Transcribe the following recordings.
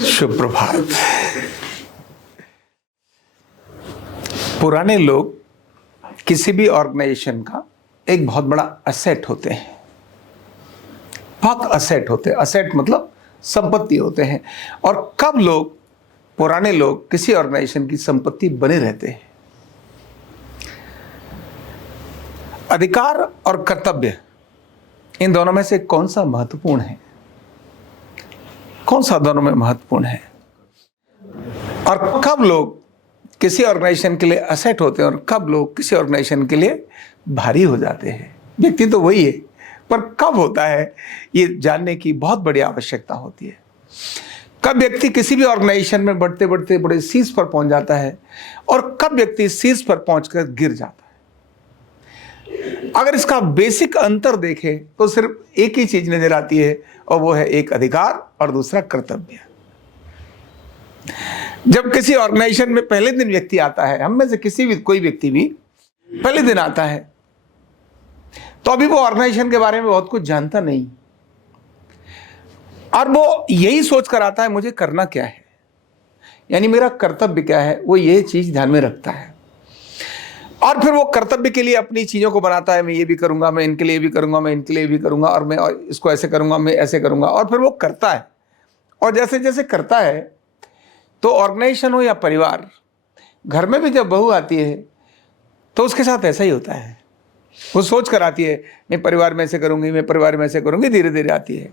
शुभ प्रभात। पुराने लोग किसी भी ऑर्गेनाइजेशन का एक बहुत बड़ा असेट होते हैं। बहुत असेट होते हैं। असेट मतलब संपत्ति होते हैं। और कब लोग पुराने लोग किसी ऑर्गेनाइजेशन की संपत्ति बने रहते हैं। अधिकार और कर्तव्य, इन दोनों में से कौन सा महत्वपूर्ण है? कौन सा दोनों में महत्वपूर्ण है? और कब लोग किसी ऑर्गेनाइजेशन के लिए असेट होते हैं और कब लोग किसी ऑर्गेनाइजेशन के लिए भारी हो जाते हैं? व्यक्ति तो वही है, पर कब होता है ये जानने की बहुत बड़ी आवश्यकता होती है। कब व्यक्ति किसी भी ऑर्गेनाइजेशन में बढ़ते बढ़ते बड़े शीर्ष पर पहुंच जाता है और कब व्यक्ति शीर्ष पर पहुंचकर गिर जाता है। अगर इसका बेसिक अंतर देखें तो सिर्फ एक ही चीज नजर आती है, और वो है एक अधिकार और दूसरा कर्तव्य। जब किसी ऑर्गेनाइजेशन में पहले दिन व्यक्ति आता है, हम में से किसी भी कोई व्यक्ति भी पहले दिन आता है, तो अभी वो ऑर्गेनाइजेशन के बारे में बहुत कुछ जानता नहीं, और वो यही सोच कर आता है मुझे करना क्या है, यानी मेरा कर्तव्य क्या है, वो ये चीज ध्यान में रखता है। और फिर वो कर्तव्य के लिए अपनी चीजों को बनाता है, मैं ये भी करूंगा, मैं इनके लिए भी करूंगा, मैं इनके लिए भी करूंगा, और मैं इसको ऐसे करूंगा, मैं ऐसे करूंगा, और फिर वो करता है। और जैसे जैसे करता है तो ऑर्गेनाइजेशन हो या परिवार, घर में भी जब बहू आती है तो उसके साथ ऐसा ही होता है। वो सोच कर आती है मैं परिवार में ऐसे करूंगी, मैं परिवार में ऐसे करूंगी, धीरे धीरे आती है।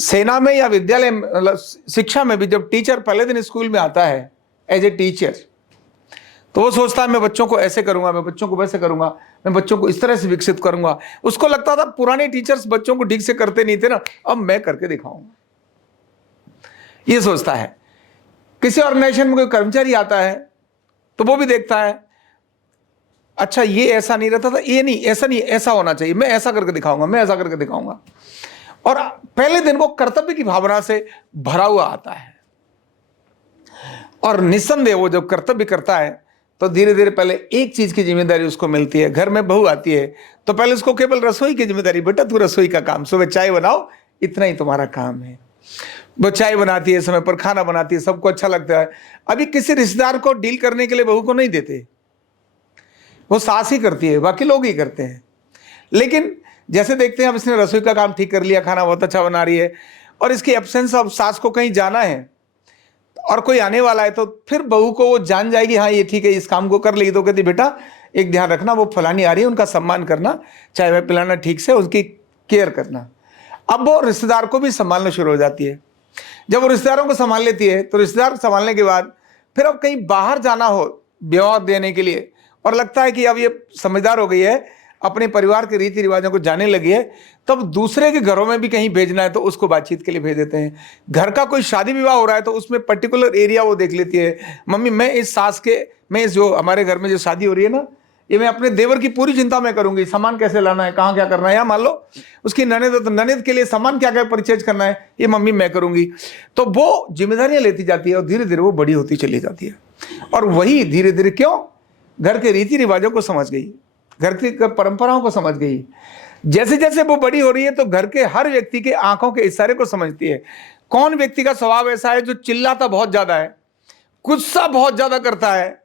सेना में या विद्यालय मतलब शिक्षा में भी जब टीचर पहले दिन स्कूल में आता है एज ए टीचर, तो वो सोचता है मैं बच्चों को ऐसे करूंगा, मैं बच्चों को वैसे करूंगा, मैं बच्चों को इस तरह से विकसित करूंगा। उसको लगता था पुराने टीचर्स बच्चों को ठीक से करते नहीं थे ना, अब मैं करके दिखाऊंगा, ये सोचता है। किसी ऑर्गेनाइजेशन में कोई कर्मचारी आता है तो वो भी देखता है, अच्छा ये ऐसा नहीं रहता था, ये नहीं, ऐसा नहीं, ऐसा होना चाहिए, मैं ऐसा करके दिखाऊंगा, मैं ऐसा करके दिखाऊंगा। और पहले दिन को कर्तव्य की भावना से भरा हुआ आता है। और निस्संदेह वो जब कर्तव्य करता है तो धीरे धीरे पहले एक चीज की जिम्मेदारी उसको मिलती है। घर में बहू आती है तो पहले उसको केवल रसोई की जिम्मेदारी, बेटा तू रसोई का काम, सुबह चाय बनाओ, इतना ही तुम्हारा काम है। वो चाय बनाती है, समय पर खाना बनाती है, सबको अच्छा लगता है। अभी किसी रिश्तेदार को डील करने के लिए बहू को नहीं देते, वो सास ही करती है, बाकी लोग ही करते हैं। लेकिन जैसे देखते हैं अब इसने रसोई का काम ठीक कर लिया, खाना बहुत अच्छा बना रही है, और इसकी एब्सेंस, अब सास को कहीं जाना है और कोई आने वाला है, तो फिर बहू को वो जान जाएगी, हाँ ये ठीक है, इस काम को कर लेगी, तो कहती बेटा एक ध्यान रखना, वो फलानी आ रही है, उनका सम्मान करना, चाय वाय पिलाना ठीक से, उसकी केयर करना। अब वो रिश्तेदार को भी संभालना शुरू हो जाती है। जब वो रिश्तेदारों को संभाल लेती है तो रिश्तेदार संभालने के बाद फिर अब कहीं बाहर जाना हो ब्याह देने के लिए, और लगता है कि अब ये समझदार हो गई है, अपने परिवार के रीति रिवाजों को जानने लगी है, तब दूसरे के घरों में भी कहीं भेजना है तो उसको बातचीत के लिए भेज देते हैं। घर का कोई शादी विवाह हो रहा है तो उसमें पर्टिकुलर एरिया वो देख लेती है, मम्मी मैं इस सास के, मैं इस जो हमारे घर में जो शादी हो रही है ना, ये मैं अपने देवर की पूरी चिंता मैं करूंगी, सामान कैसे लाना है, कहाँ क्या करना है, या मान लो उसकी ननद, तो ननद के लिए सामान क्या क्या परचेज करना है, ये मम्मी मैं करूंगी। तो वो जिम्मेदारियां लेती जाती है और धीरे धीरे वो बड़ी होती चली जाती है। और वही धीरे धीरे क्यों घर के रीति रिवाजों को समझ गई, घर की परंपराओं को समझ गई। जैसे जैसे वो बड़ी हो रही है तो घर के हर व्यक्ति के आंखों के इशारे को समझती है। कौन व्यक्ति का स्वभाव ऐसा है जो चिल्लाता बहुत ज्यादा है, गुस्सा बहुत ज्यादा करता है,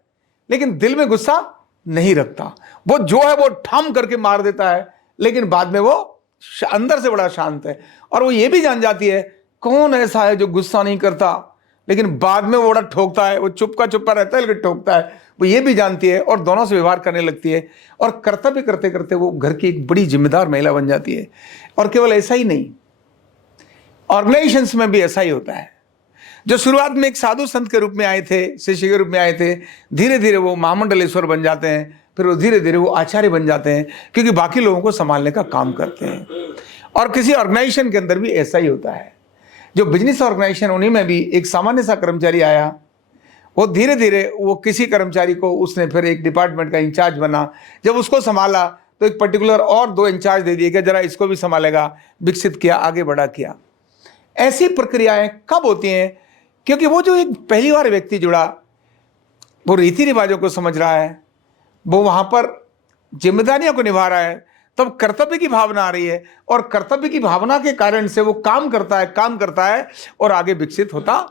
लेकिन दिल में गुस्सा नहीं रखता, वो जो है वो ठम करके मार देता है, लेकिन बाद में वो अंदर से बड़ा शांत है। और वो ये भी जान जाती है कौन ऐसा है जो गुस्सा नहीं करता लेकिन बाद में वो बड़ा ठोकता है, वो चुपका चुपका रहता है लेकिन ठोकता है, वो ये भी जानती है और दोनों से व्यवहार करने लगती है। और कर्तव्य करते करते वो घर की एक बड़ी जिम्मेदार महिला बन जाती है। और केवल ऐसा ही नहीं, ऑर्गेनाइजेशंस में भी ऐसा ही होता है। जो शुरुआत में एक साधु संत के रूप में आए थे, शिष्य के रूप में आए थे, धीरे धीरे वो महामंडलेश्वर बन जाते हैं, फिर वो धीरे धीरे वो आचार्य बन जाते हैं, क्योंकि बाकी लोगों को संभालने का काम करते हैं। और किसी ऑर्गेनाइजेशन के अंदर भी ऐसा ही होता है। जो बिजनेस ऑर्गेनाइजेशन, उन्हीं में भी एक सामान्य सा कर्मचारी आया, वो धीरे धीरे वो किसी कर्मचारी को उसने फिर एक डिपार्टमेंट का इंचार्ज बना। जब उसको संभाला तो एक पर्टिकुलर और 2 इंचार्ज दे दिए कि जरा इसको भी संभालेगा, विकसित किया, आगे बढ़ा किया। ऐसी प्रक्रियाएं कब होती हैं? क्योंकि वो जो एक पहली बार व्यक्ति जुड़ा, वो रीति रिवाजों को समझ रहा है, वो वहां पर जिम्मेदारियों को निभा रहा है, तब कर्तव्य की भावना आ रही है, और कर्तव्य की भावना के कारण से वो काम करता है और आगे विकसित होता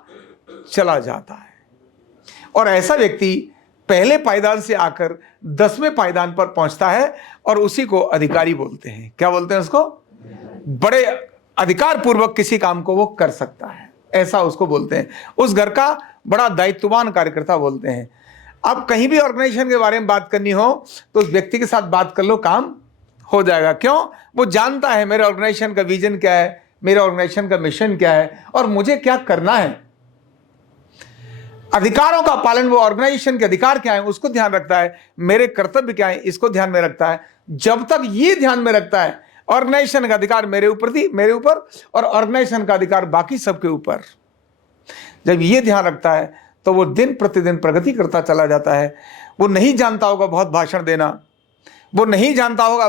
चला जाता है। और ऐसा व्यक्ति पहले पायदान से आकर 10वें पायदान पर पहुंचता है, और उसी को अधिकारी बोलते हैं। क्या बोलते हैं उसको? बड़े अधिकार पूर्वक किसी काम को वो कर सकता है, ऐसा उसको बोलते हैं। उस घर का बड़ा दायित्ववान कार्यकर्ता बोलते हैं। अब कहीं भी ऑर्गेनाइजेशन के बारे में बात करनी हो तो उस व्यक्ति के साथ बात कर लो, काम हो जाएगा। क्यों? वो जानता है मेरे ऑर्गेनाइजेशन का विजन क्या है, मेरे ऑर्गेनाइजेशन का मिशन क्या है, और मुझे क्या करना है। अधिकारों का पालन, वो ऑर्गेनाइजेशन के अधिकार क्या है उसको ध्यान रखता है, मेरे कर्तव्य क्या है इसको ध्यान में रखता है। जब तक ये ध्यान में रखता है, ऑर्गेनाइजेशन का अधिकार मेरे ऊपर और ऑर्गेनाइजेशन का अधिकार बाकी सबके ऊपर, जब ये ध्यान रखता है तो वो दिन प्रतिदिन प्रगति करता चला जाता है। वो नहीं जानता होगा बहुत भाषण देना, वो नहीं जानता होगा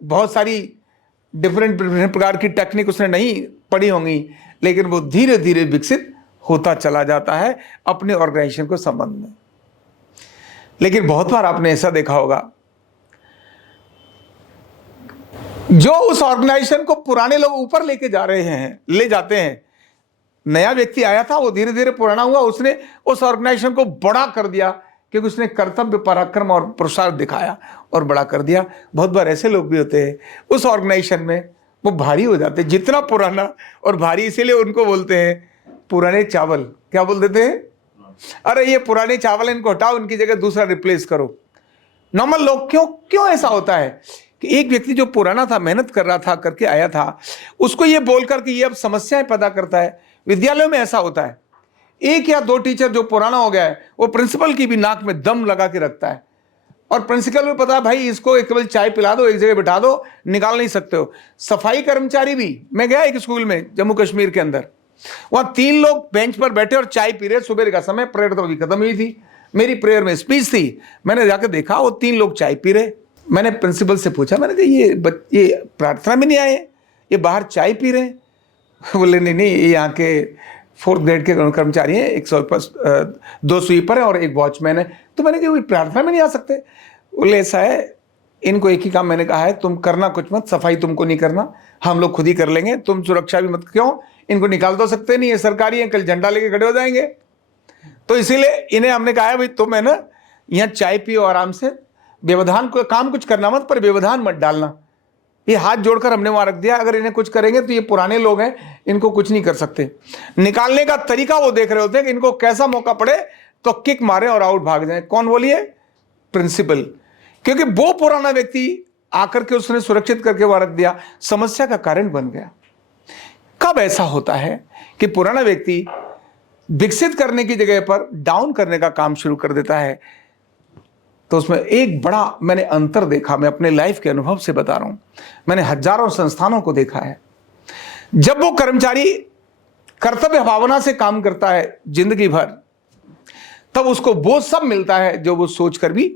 बहुत सारी डिफरेंट प्रकार की टेक्निक उसने नहीं पढ़ी होंगी, लेकिन वो धीरे धीरे विकसित होता चला जाता है अपने ऑर्गेनाइजेशन को संबंध में। लेकिन बहुत बार आपने ऐसा देखा होगा, जो उस ऑर्गेनाइजेशन को पुराने लोग ऊपर ले जाते हैं, नया व्यक्ति आया था, वो धीरे धीरे पुराना हुआ, उसने उस ऑर्गेनाइजेशन को बड़ा कर दिया क्योंकि उसने कर्तव्य, पराक्रम और पुरुषार्थ दिखाया और बड़ा कर दिया। बहुत बार ऐसे लोग भी होते हैं उस ऑर्गेनाइजेशन में, वो भारी हो जाते हैं, जितना पुराना और भारी, इसीलिए उनको बोलते हैं पुराने चावल। क्या बोल देते हैं? अरे ये पुराने चावल, इनको हटाओ, इनकी जगह दूसरा रिप्लेस करो। नॉर्मल लोग क्यों ऐसा होता है कि एक व्यक्ति जो पुराना था, मेहनत कर रहा था, करके आया था, उसको ये बोलकर कि ये अब समस्याएं पैदा करता है। विद्यालयों में ऐसा होता है, एक या दो टीचर जो पुराना हो गया है वो प्रिंसिपल की भी नाक में दम लगा के रखता है, और प्रिंसिपल को पता है भाई इसको एक केवल चाय पिला दो, एक जगह बिठा दो, निकाल नहीं सकते हो। सफाई कर्मचारी भी, मैं गया एक स्कूल में जम्मू कश्मीर के अंदर, वहां 3 लोग बेंच पर बैठे और चाय पी रहे, सुबह का समय, प्रेयर तो अभी खत्म हुई थी, मेरी प्रेयर में स्पीच थी, मैंने जाकर देखा वो 3 लोग चाय पी रहे। मैंने प्रिंसिपल से पूछा, मैंने कहा ये प्रार्थना में नहीं आए, ये बाहर चाय पी रहे हैं? बोले नहीं, ये यहाँ के 4th ग्रेड के कर्मचारी हैं, 2 स्वीपर है और 1 वॉचमैन है। तो मैंने कहा प्रार्थना में नहीं आ सकते? बोले ऐसा है, इनको एक ही काम मैंने कहा है, तुम करना कुछ मत, सफाई तुमको नहीं करना, हम लोग खुद ही कर लेंगे, तुम सुरक्षा भी मत। क्यों? इनको निकाल तो सकते नहीं, ये सरकारी है, कल झंडा लेके खड़े हो जाएंगे। तो इसीलिए इन्हें हमने कहा है भाई तुम है ना यहाँ चाय पियो आराम से, व्यवधान को काम कुछ करना मत, पर व्यवधान मत डालना। ये हाथ जोड़कर हमने वहां रख दिया, अगर इन्हें कुछ करेंगे तो ये पुराने लोग हैं, इनको कुछ नहीं कर सकते। निकालने का तरीका वो देख रहे होते हैं कि इनको कैसा मौका पड़े तो किक मारे और आउट भाग जाए। कौन बोलिए? प्रिंसिपल। क्योंकि वो पुराना व्यक्ति आकर के उसने सुरक्षित करके वहां रख दिया, समस्या का कारण बन गया। कब ऐसा होता है कि पुराना व्यक्ति विकसित करने की जगह पर डाउन करने का काम शुरू कर देता है, तो उसमें एक बड़ा मैंने अंतर देखा, मैं अपने लाइफ के अनुभव से बता रहा हूं। मैंने हजारों संस्थानों को देखा है, जब वो कर्मचारी कर्तव्य भावना से काम करता है जिंदगी भर, तब उसको वो सब मिलता है जो वो सोचकर भी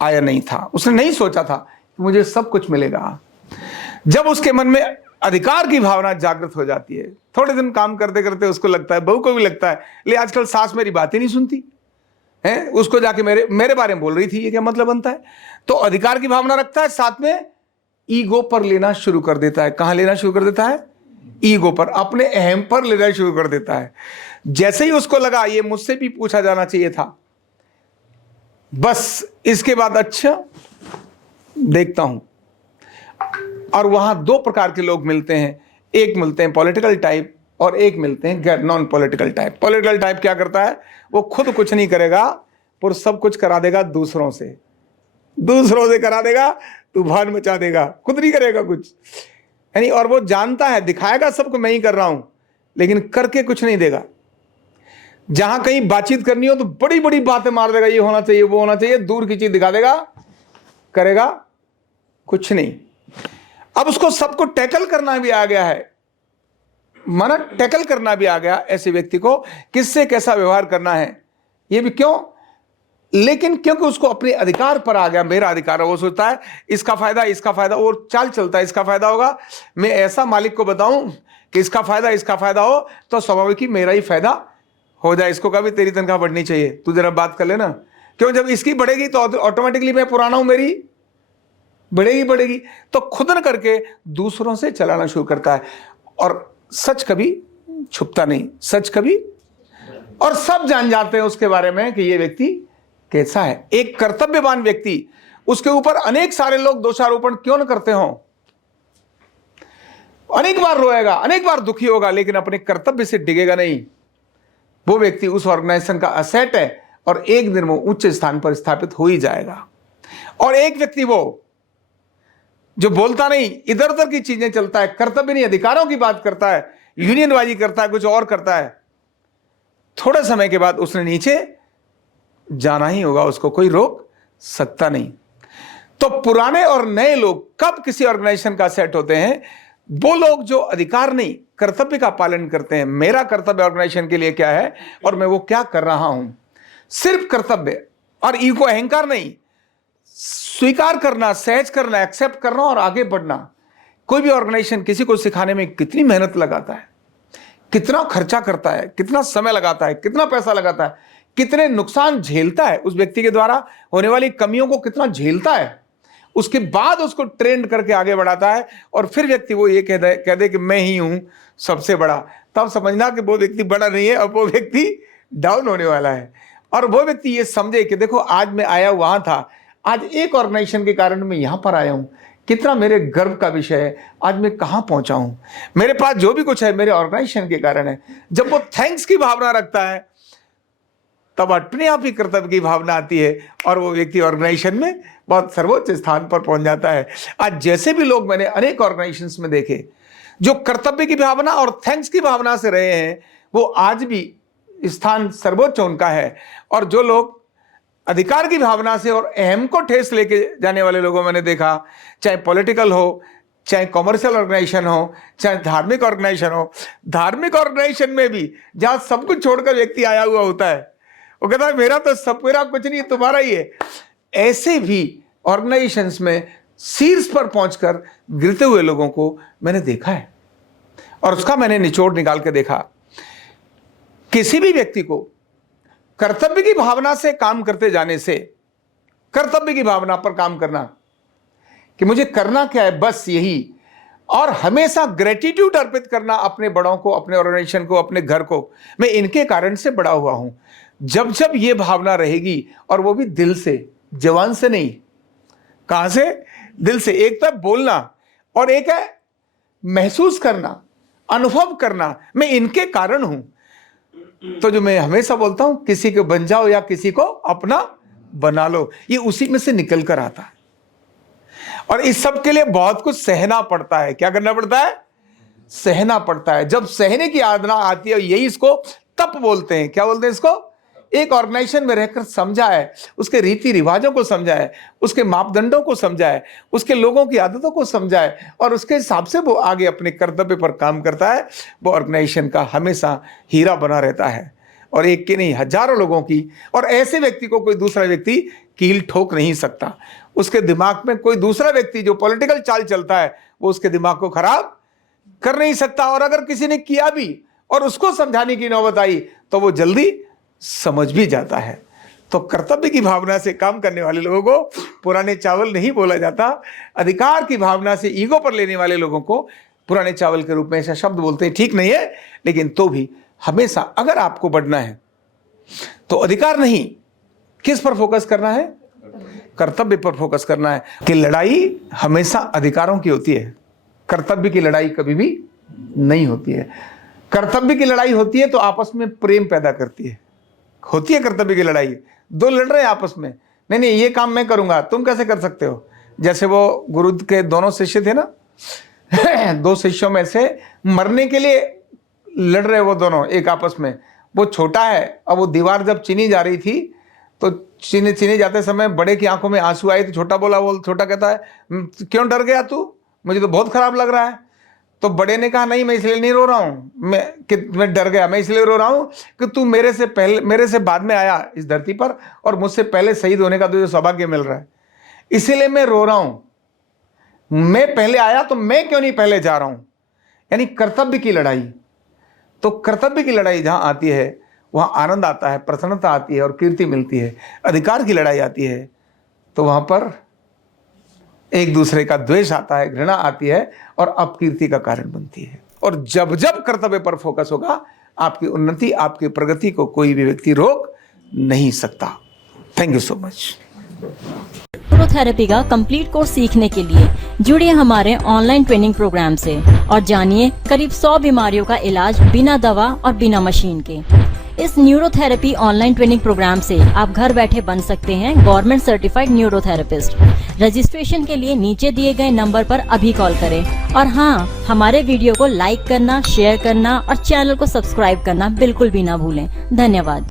आया नहीं था। उसने नहीं सोचा था कि मुझे सब कुछ मिलेगा। जब उसके मन में अधिकार की भावना जागृत हो जाती है, थोड़े दिन काम करते करते उसको लगता है, बहू को भी लगता है, ले आजकल सास मेरी बातें नहीं सुनती है, उसको जाके मेरे बारे में बोल रही थी, ये क्या मतलब बनता है? तो अधिकार की भावना रखता है, साथ में ईगो पर लेना शुरू कर देता है। कहां लेना शुरू कर देता है? ईगो पर, अपने अहम पर लेना शुरू कर देता है। जैसे ही उसको लगा ये मुझसे भी पूछा जाना चाहिए था, बस इसके बाद अच्छा देखता हूं। और वहां 2 प्रकार के लोग मिलते हैं, एक मिलते हैं पॉलिटिकल टाइप और एक मिलते हैं गैर non political type. Political type क्या करता है? वो खुद कुछ नहीं करेगा, पर सब कुछ करा देगा दूसरों से करा देगा, तूफान मचा देगा, खुद नहीं करेगा कुछ, यानी। और वो जानता है, दिखाएगा सबको मैं ही कर रहा हूं, लेकिन करके कुछ नहीं देगा। जहां कहीं बातचीत करनी हो तो बड़ी बड़ी बातें मार देगा, ये होना चाहिए, वो होना चाहिए, दूर की चीज दिखा देगा, करेगा कुछ नहीं। अब उसको सबको टैकल करना भी आ गया है, माना टैकल करना भी आ गया ऐसे व्यक्ति को, किससे कैसा व्यवहार करना है ये भी। क्यों? लेकिन क्योंकि उसको अपने अधिकार पर आ गया, मेरा अधिकार है। वो सोचता है इसका फायदा, और चाल चलता है, इसका फायदा होगा, मैं ऐसा मालिक को बताऊं कि इसका फायदा हो तो स्वाभाविक ही मेरा ही फायदा हो जाए। इसको कभी तेरी तनख्वाह बढ़नी चाहिए, तू जरा बात कर लेना। क्यों? जब इसकी बढ़ेगी तो ऑटोमेटिकली मैं पुराना हूं, मेरी बढ़ेगी बढ़ेगी, तो खुद न करके दूसरों से चलाना शुरू करता है। और सच कभी छुपता नहीं, सच कभी, और सब जान जाते हैं उसके बारे में कि ये व्यक्ति कैसा है। एक कर्तव्यवान व्यक्ति, उसके ऊपर अनेक सारे लोग दोषारोपण क्यों न करते हों, अनेक बार रोएगा, अनेक बार दुखी होगा, लेकिन अपने कर्तव्य से डिगेगा नहीं। वो व्यक्ति उस ऑर्गेनाइजेशन का असेट है और एक दिन वो उच्च स्थान पर स्थापित हो ही जाएगा। और एक व्यक्ति वो जो बोलता नहीं, इधर उधर की चीजें चलता है, कर्तव्य नहीं, अधिकारों की बात करता है, यूनियनबाजी करता है, कुछ और करता है, थोड़े समय के बाद उसने नीचे जाना ही होगा, उसको कोई रोक सकता नहीं। तो पुराने और नए लोग कब किसी ऑर्गेनाइजेशन का सेट होते हैं? वो लोग जो अधिकार नहीं, कर्तव्य का पालन करते हैं। मेरा कर्तव्य ऑर्गेनाइजेशन के लिए क्या है और मैं वो क्या कर रहा हूं, सिर्फ कर्तव्य और ईगो, अहंकार नहीं, स्वीकार करना, सहज करना, एक्सेप्ट करना और आगे बढ़ना। कोई भी ऑर्गेनाइजेशन किसी को सिखाने में कितनी मेहनत लगाता है, कितना खर्चा करता है, कितना समय लगाता है, कितना पैसा लगाता है, कितने नुकसान झेलता है, उस व्यक्ति के द्वारा होने वाली कमियों को कितना झेलता है, उसके बाद उसको ट्रेंड करके आगे बढ़ाता है। और फिर व्यक्ति वो ये कह दे कि मैं ही हूं सबसे बड़ा, तब समझना कि वो व्यक्ति बड़ा नहीं है, अब वो व्यक्ति डाउन होने वाला है। और वो व्यक्ति ये समझे कि देखो आज मैं आया वहां था, आज एक ऑर्गेनाइजेशन के कारण मैं यहां पर आया हूं, कितना मेरे गर्व का विषय है, आज मैं कहां पहुंचा हूं, मेरे पास जो भी कुछ है मेरे ऑर्गेनाइजेशन के कारण है। जब वो थैंक्स की भावना रखता है तब अपने आप ही कर्तव्य की भावना आती है और वो व्यक्ति ऑर्गेनाइजेशन में बहुत सर्वोच्च स्थान पर पहुंच जाता है। आज जैसे भी लोग मैंने अनेक ऑर्गेनाइजेशंस में देखे जो कर्तव्य की भावना और थैंक्स की भावना से रहे हैं, वो आज भी स्थान सर्वोच्च उनका है। और जो लोग अधिकार की भावना से और अहम को ठेस लेके जाने वाले लोगों मैंने देखा, चाहे पॉलिटिकल हो, चाहे कॉमर्शियल ऑर्गेनाइजेशन हो, चाहे धार्मिक ऑर्गेनाइजेशन हो, धार्मिक ऑर्गेनाइजेशन में भी जहां सब कुछ छोड़कर व्यक्ति आया हुआ होता है, वो कहता है मेरा तो सब, मेरा कुछ नहीं, तुम्हारा ही है। ऐसे भी ऑर्गेनाइजेशंस में शीर्ष पर पहुंचकर गिरते हुए लोगों को मैंने देखा है और उसका मैंने निचोड़ निकाल के देखा। किसी भी व्यक्ति को कर्तव्य की भावना से काम करते जाने से, कर्तव्य की भावना पर काम करना कि मुझे करना क्या है, बस यही, और हमेशा ग्रेटिट्यूड अर्पित करना अपने बड़ों को, अपने ऑर्गेनाइजेशन को, अपने घर को, मैं इनके कारण से बड़ा हुआ हूं। जब जब ये भावना रहेगी, और वो भी दिल से, जवान से नहीं, कहां से, दिल से। एक तरफ बोलना और एक है महसूस करना, अनुभव करना, मैं इनके कारण हूं। तो जो मैं हमेशा बोलता हूं, किसी को बन जाओ या किसी को अपना बना लो, ये उसी में से निकल कर आता है। और इस सब के लिए बहुत कुछ सहना पड़ता है। क्या करना पड़ता है? सहना पड़ता है। जब सहने की आदना आती है, यही इसको तप बोलते हैं। क्या बोलते हैं इसको? एक ऑर्गेनाइजेशन में रहकर समझा है, उसके रीति रिवाजों को समझा है, उसके मापदंडों को समझा है, उसके लोगों की आदतों को समझा है, और उसके हिसाब से वो आगे अपने कर्तव्य पर काम करता है। वो ऑर्गेनाइजेशन का हमेशा हीरा बना रहता है, और एक की नहीं, हजारों लोगों की। और ऐसे व्यक्ति को कोई दूसरा व्यक्ति कील ठोक नहीं सकता। उसके दिमाग में कोई दूसरा व्यक्ति जो पॉलिटिकल चाल चलता है, वो उसके दिमाग को खराब कर नहीं सकता। और अगर किसी ने किया भी और उसको समझाने की नौबत आई, तो वो जल्दी समझ भी जाता है। तो कर्तव्य की भावना से काम करने वाले लोगों को पुराने चावल नहीं बोला जाता। अधिकार की भावना से ईगो पर लेने वाले लोगों को पुराने चावल के रूप में ऐसा शब्द बोलते हैं। ठीक नहीं है, लेकिन तो भी हमेशा अगर आपको बढ़ना है तो अधिकार नहीं, किस पर फोकस करना है? कर्तव्य पर फोकस करना है। कि लड़ाई हमेशा अधिकारों की होती है, कर्तव्य की लड़ाई कभी भी नहीं होती है। कर्तव्य की लड़ाई होती है तो आपस में प्रेम पैदा करती है। होती है कर्तव्य की लड़ाई, दो लड़ रहे हैं आपस में, नहीं नहीं ये काम मैं करूंगा, तुम कैसे कर सकते हो। जैसे वो गुरु के दोनों शिष्य थे ना, दो शिष्यों में से मरने के लिए लड़ रहे वो दोनों एक आपस में। वो छोटा है, अब वो दीवार जब चीनी जा रही थी तो चीनी जाते समय बड़े की आंखों में आंसू आए, तो छोटा बोला, वो छोटा कहता है क्यों डर गया तू, मुझे तो बहुत खराब लग रहा है। तो बड़े ने कहा नहीं मैं इसलिए नहीं रो रहा हूं, मैं डर गया, मैं इसलिए रो रहा हूं कि तू मेरे से बाद में आया इस धरती पर, और मुझसे पहले शहीद होने का तुझे सौभाग्य मिल रहा है, इसीलिए मैं रो रहा हूं। मैं पहले आया तो मैं क्यों नहीं पहले जा रहा हूं। यानी कर्तव्य की लड़ाई। तो कर्तव्य की लड़ाई जहां आती है वहां आनंद आता है, प्रसन्नता आती है और कीर्ति मिलती है। अधिकार की लड़ाई आती है तो वहां पर एक दूसरे का द्वेष आता है, घृणा आती है और अपकीर्ति का कारण बनती है। और जब जब कर्तव्य पर फोकस होगा, आपकी उन्नति, आपकी प्रगति को कोई भी व्यक्ति रोक नहीं सकता। Thank you so much. Neurotherapy का कंप्लीट कोर्स सीखने के लिए जुड़िए हमारे ऑनलाइन ट्रेनिंग प्रोग्राम से और जानिए करीब 100 बीमारियों का इलाज बिना दवा और बिना मशीन के। इस न्यूरोथेरेपी ऑनलाइन ट्रेनिंग प्रोग्राम से आप घर बैठे बन सकते हैं गवर्नमेंट सर्टिफाइड न्यूरोथेरेपिस्ट। रजिस्ट्रेशन के लिए नीचे दिए गए नंबर पर अभी कॉल करें और हाँ, हमारे वीडियो को लाइक करना, शेयर करना और चैनल को सब्सक्राइब करना बिल्कुल भी ना भूलें। धन्यवाद।